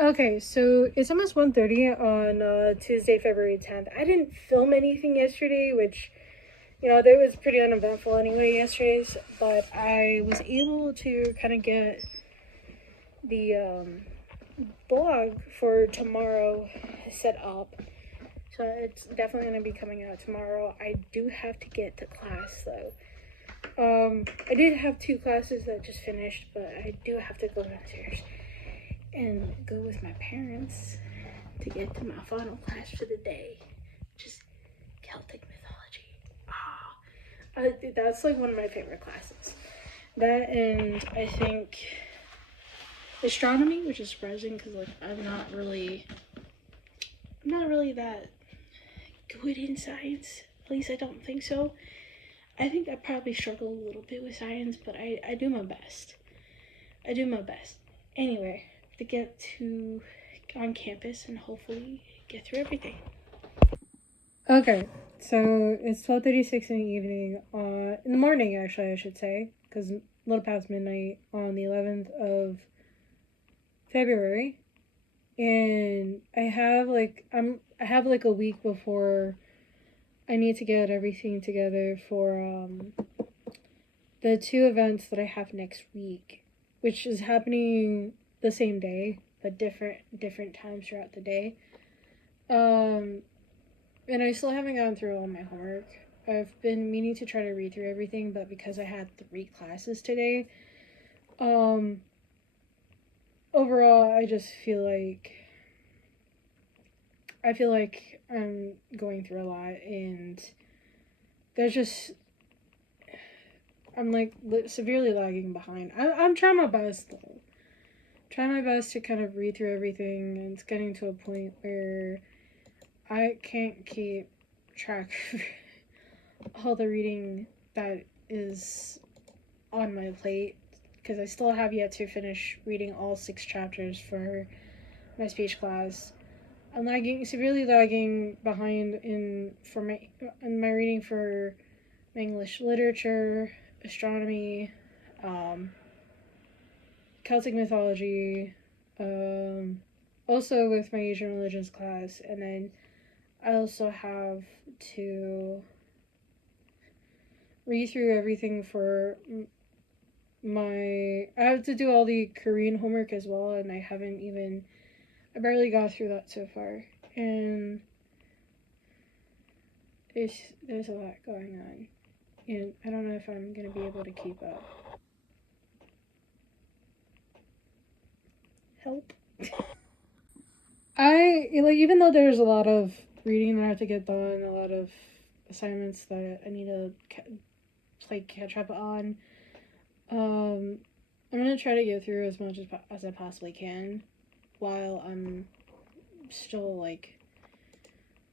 Okay, so it's almost 1:30 on Tuesday, February 10th. I didn't film anything yesterday, which, that was pretty uneventful anyway, yesterday's, but I was able to kind of get the blog for tomorrow set up. So it's definitely going to be coming out tomorrow. I do have to get to class, though. I did have two classes that just finished, but I do have to go downstairs and go with my parents to get to my final class for the day, which is Celtic mythology. That's like one of my favorite classes. That, and I think astronomy, which is surprising because like I'm not really that good in science. At least I don't think so. I think I probably struggle a little bit with science, but I do my best. Anyway, to get to on campus and hopefully get through everything. Okay, so it's 12:36 in the evening. In the morning, actually, I should say, because a little past midnight on the 11th of February, and I have like a week before I need to get everything together for the two events that I have next week, which is happening the same day but different times throughout the day. And I still haven't gone through all my homework. I've been meaning to try to read through everything, but because I had 3 classes today, overall I just feel like I'm going through a lot, and there's just I'm like severely lagging behind. I'm trying my best though. Trying my best to kind of read through everything, and it's getting to a point where I can't keep track of all the reading that is on my plate, because I still have yet to finish reading all 6 chapters for my speech class. I'm severely lagging behind in my reading for my English literature, astronomy, Celtic mythology, also with my Asian religions class, and then I also have to read through everything for I have to do all the Korean homework as well, and I barely got through that so far, and there's a lot going on, and I don't know if I'm gonna be able to keep up. Help. Even though there's a lot of reading that I have to get done, a lot of assignments that I need to catch up on, I'm gonna try to get through as much as I possibly can while I'm still like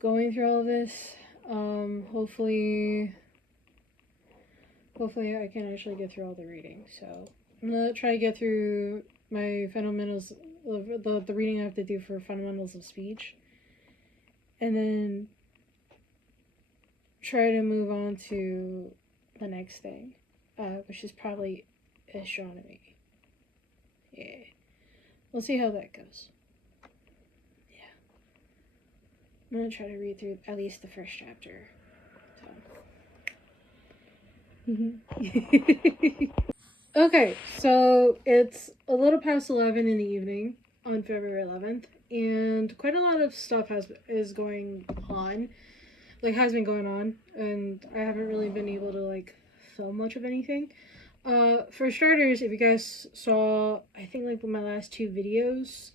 going through all of this. Hopefully I can actually get through all the reading. So I'm gonna try to get through my fundamentals of the reading I have to do for fundamentals of speech, and then try to move on to the next thing, which is probably astronomy. Yeah, we'll see how that goes. Yeah, I'm gonna try to read through at least the first chapter. So. Okay, so it's a little past 11 in the evening on February 11th, and quite a lot of stuff has been going on, and I haven't really been able to film much of anything. For starters, if you guys saw, I think my last 2 videos,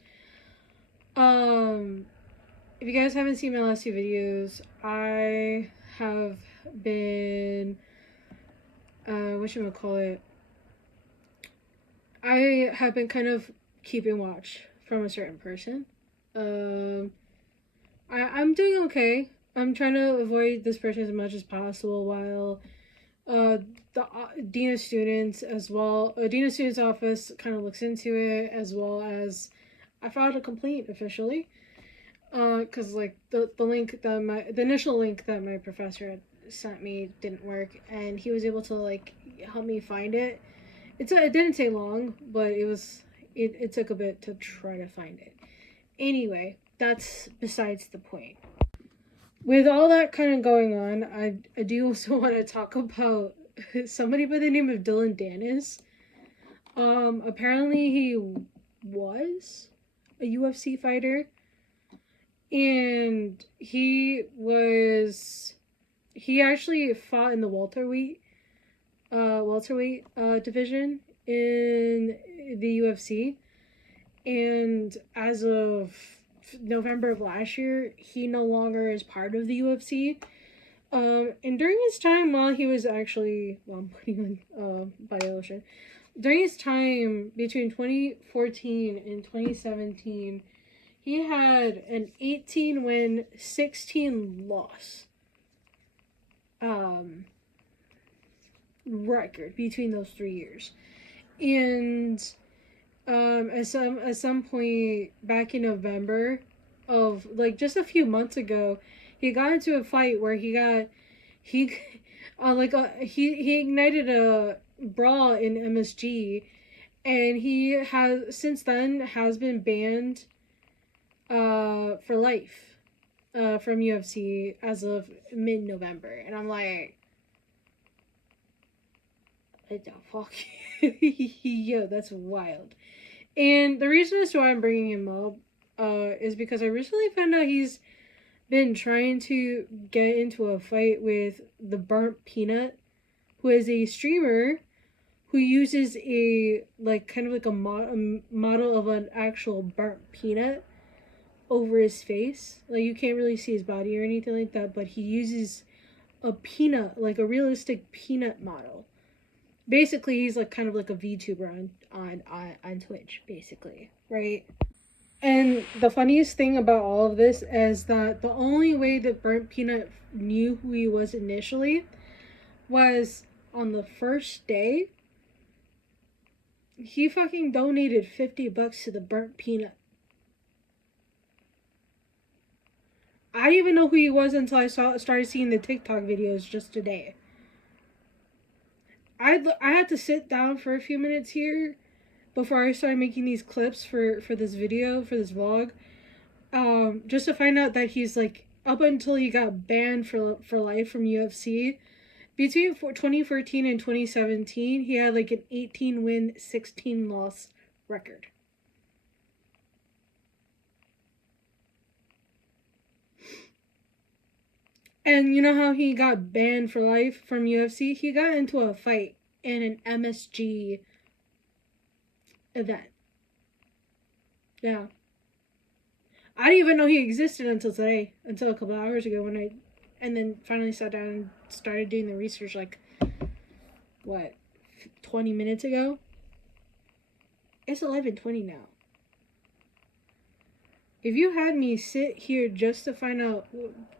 if you guys haven't seen my last 2 videos, I have been, whatchamacallit, I have been kind of keeping watch from a certain person. I'm doing okay. I'm trying to avoid this person as much as possible while the Dean of Students Dean of Students office kind of looks into it, as well as I filed a complaint officially. Because the initial link that my professor had sent me didn't work, and he was able to help me find it. It didn't take long, but it was it took a bit to try to find it. Anyway, that's besides the point. With all that kind of going on, I do also want to talk about somebody by the name of Dylan Dennis. Apparently he was a UFC fighter, and he actually fought in the welterweight division in the UFC, and as of November of last year, he no longer is part of the UFC. And during his time while he was actually, well, I'm putting on BioOcean, during his time between 2014 and 2017, he had an 18 win, 16 loss record between those 3 years. And at some point back in November of, like, just a few months ago, he got into a fight where he ignited a brawl in MSG, and he has since then has been banned for life from UFC as of mid-November. And I'm like, what the fuck? Yo, that's wild. And the reason as to why I'm bringing him up is because I recently found out he's been trying to get into a fight with the Burnt Peanut, who is a streamer who uses a, like, kind of like a model of an actual burnt peanut over his face. Like, you can't really see his body or anything like that, but he uses a peanut, like a realistic peanut model. Basically, he's like kind of like a VTuber on Twitch, basically, right? And the funniest thing about all of this is that the only way that Burnt Peanut knew who he was initially was on the first day. He fucking donated $50 to the Burnt Peanut. I didn't even know who he was until I started seeing the TikTok videos just today. I had to sit down for a few minutes here before I started making these clips for this video, for this vlog, just to find out that he's, like, up until he got banned for life from UFC, between 2014 and 2017, he had like an 18 win, 16 loss record. And you know how he got banned for life from UFC? He got into a fight in an MSG event. Yeah. I didn't even know he existed until today, until a couple hours ago and then finally sat down and started doing the research, like, 20 minutes ago? It's 11:20 now. If you had me sit here just to find out,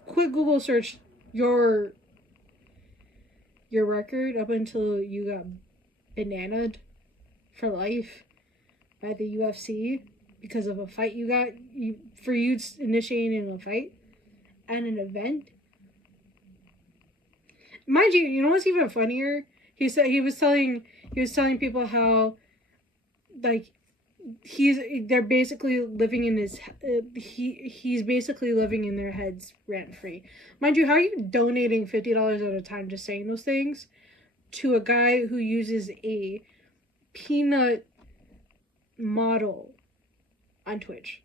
quick Google search your record up until you got bananaed for life by the UFC because of a fight you got, for you initiating a fight at an event. Mind you know what's even funnier? He was telling people how, like, they're basically living in his he's basically living in their heads rent free. Mind you, how are you donating $50 at a time, just saying those things, to a guy who uses a peanut model on Twitch?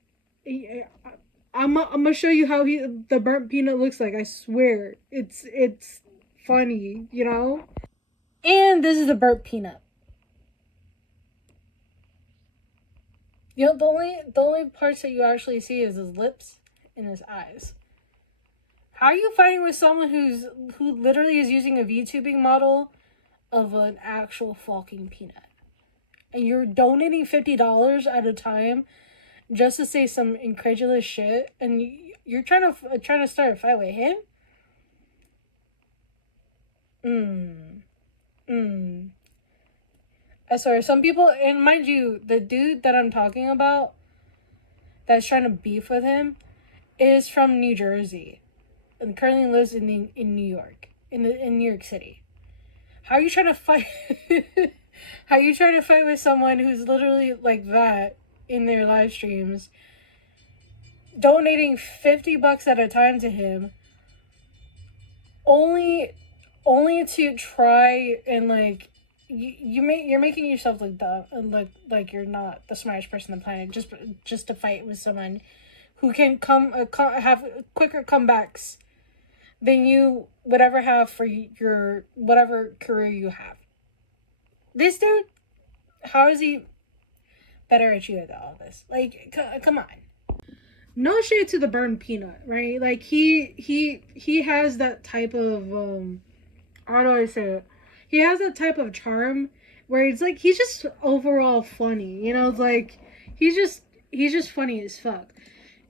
I'm gonna show you how the burnt peanut looks like. I swear, it's funny, you know. And this is the burnt peanut. You know, the only parts that you actually see is his lips and his eyes. How are you fighting with someone who literally is using a VTubing model of an actual fucking peanut? And you're donating $50 at a time just to say some incredulous shit, and you're trying to start a fight with him? I swear, some people, and mind you, the dude that I'm talking about that's trying to beef with him is from New Jersey and currently lives in New York, in New York City. How are you trying to fight? How you try to fight with someone who's literally like that in their live streams, donating $50 at a time to him, only to try and like you're making yourself look dumb and look like you're not the smartest person on the planet just to fight with someone who can have quicker comebacks than you would ever have for your whatever career you have. This dude, how is he better at you at all this? Like, come on. No shade to the burnt peanut, right? Like he has that type of how do I say it? He has that type of charm where it's like he's just overall funny, you know, like he's just funny as fuck.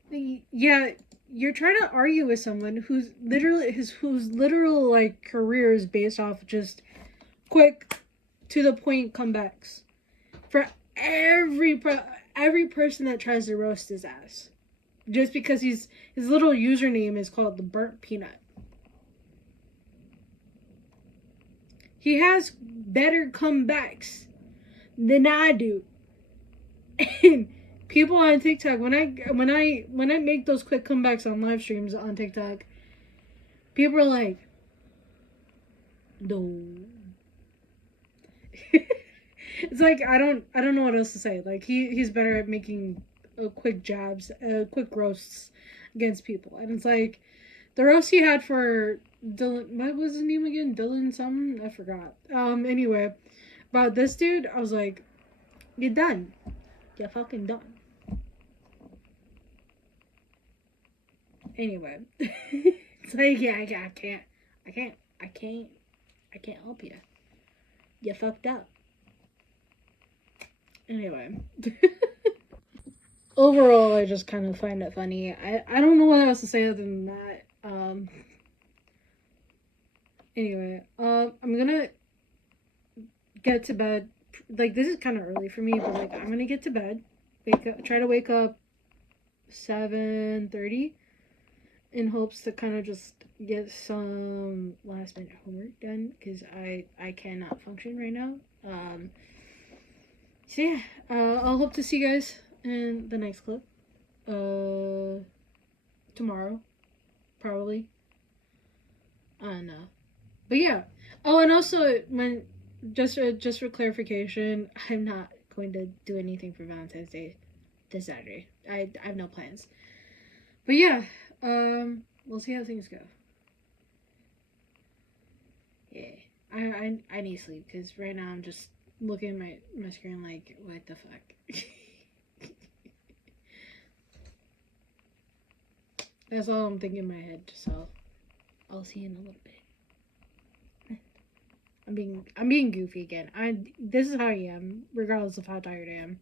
Yeah, you're trying to argue with someone who's literal like career is based off just quick to the point comebacks for every person that tries to roast his ass just because his little username is called the burnt peanut. He has better comebacks than I do. And people on TikTok, when I make those quick comebacks on live streams on TikTok, people are like, no. It's like I don't know what else to say. Like he's better at making quick jabs, quick roasts against people, and it's like the roast he had for Dylan. What was his name again? Dylan something, I forgot. Anyway, about this dude, I was like, you're done. You're fucking done. Anyway, it's like yeah, I can't help you. You fucked up. Anyway. Overall, I just kind of find it funny. I don't know what else to say other than that. Anyway, I'm gonna get to bed. Like, this is kind of early for me, but, like, I'm gonna get to bed. Try to wake up 7:30 in hopes to kind of just get some last minute homework done, because I cannot function right now. So yeah, I'll hope to see you guys in the next clip. Tomorrow, probably. I don't know. But yeah. Oh, and also, just for clarification, I'm not going to do anything for Valentine's Day this Saturday. I have no plans. But yeah, we'll see how things go. Yeah, I need sleep because right now I'm just looking at my screen like, what the fuck. That's all I'm thinking in my head. So I'll see you in a little bit. I'm being goofy again. This is how I am, regardless of how tired I am.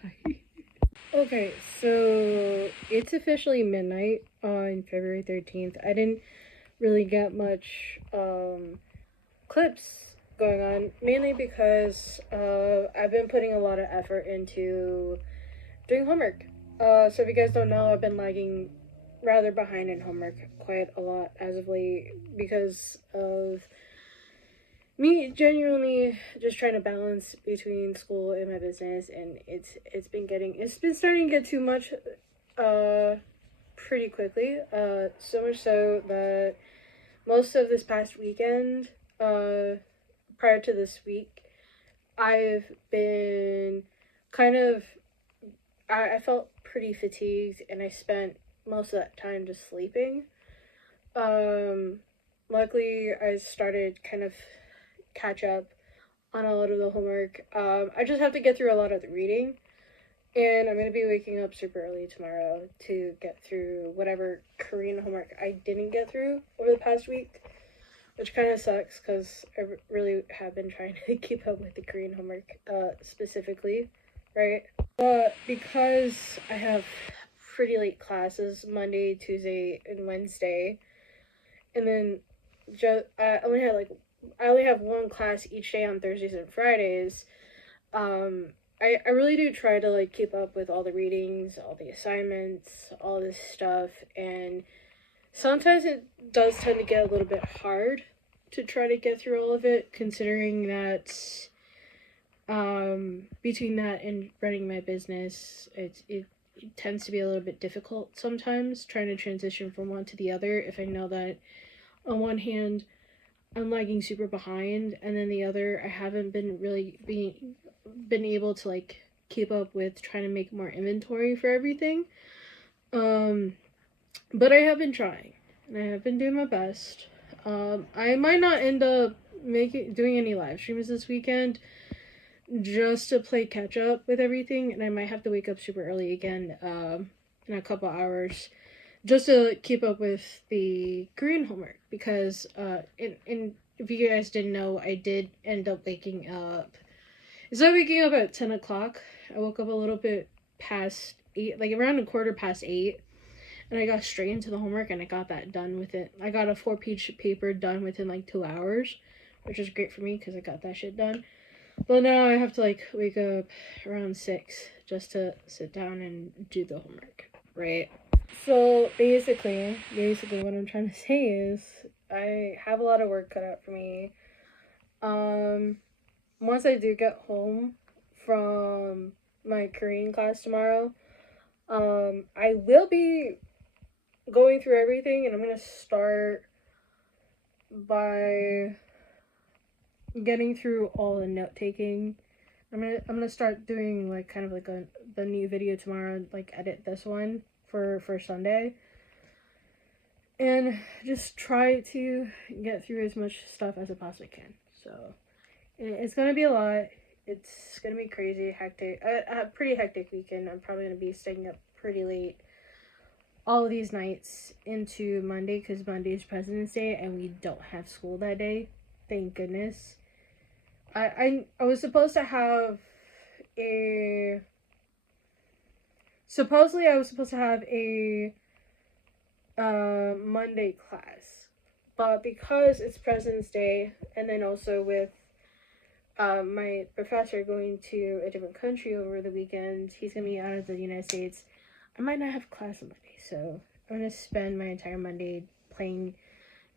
Bye. Okay, so it's officially midnight on February 13th. I didn't really get much clips going on, mainly because I've been putting a lot of effort into doing homework. So if you guys don't know, I've been lagging rather behind in homework quite a lot as of late because of me genuinely just trying to balance between school and my business, and it's been starting to get too much pretty quickly, so much so that most of this past weekend, prior to this week, I've been kind of I felt pretty fatigued, and I spent most of that time just sleeping. Luckily, I started kind of catch up on a lot of the homework. I just have to get through a lot of the reading, and I'm gonna be waking up super early tomorrow to get through whatever Korean homework I didn't get through over the past week, which kind of sucks because I really have been trying to keep up with the Korean homework, specifically, right? But because I have pretty late classes Monday, Tuesday, and Wednesday, and then I only have one class each day on Thursdays and Fridays. I really do try to like keep up with all the readings, all the assignments, all this stuff, and sometimes it does tend to get a little bit hard to try to get through all of it, considering that between that and running my business, it tends to be a little bit difficult sometimes trying to transition from one to the other if I know that on one hand I'm lagging super behind, and then the other I haven't been able to like keep up with trying to make more inventory for everything. But I have been trying, and I have been doing my best. I might not end up doing any live streams this weekend, just to play catch up with everything, and I might have to wake up super early again in a couple hours just to keep up with the Korean homework, because if you guys didn't know, I did end up waking up. Instead of waking up at 10 o'clock, I woke up a little bit past 8, like around a quarter past 8, and I got straight into the homework and I got that done with it. I got a 4-page paper done within like 2 hours, which is great for me because I got that shit done. But now I have to like wake up around 6 just to sit down and do the homework, right? So basically what I'm trying to say is I have a lot of work cut out for me. Once I do get home from my Korean class tomorrow, I will be going through everything, and I'm gonna start by getting through all the note taking. I'm gonna start doing like kind of like the new video tomorrow, like edit this one for Sunday, and just try to get through as much stuff as I possibly can. So it's gonna be a lot. It's gonna be crazy, hectic. A pretty hectic weekend. I'm probably gonna be staying up pretty late all of these nights into Monday, because Monday is President's Day and we don't have school that day. Thank goodness. I was supposed to have a Monday class, but because it's President's Day, and then also with my professor going to a different country over the weekend, he's gonna be out of the United States, I might not have class on Monday, so I'm gonna spend my entire Monday playing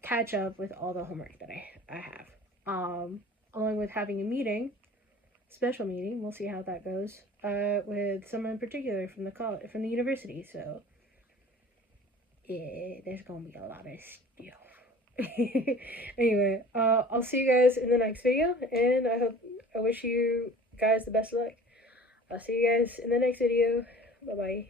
catch up with all the homework that I have, along with having a special meeting. We'll see how that goes, with someone in particular from the university. So yeah, there's gonna be a lot of stuff. Anyway, I'll see you guys in the next video, and I wish you guys the best of luck. I'll see you guys in the next video. Bye bye.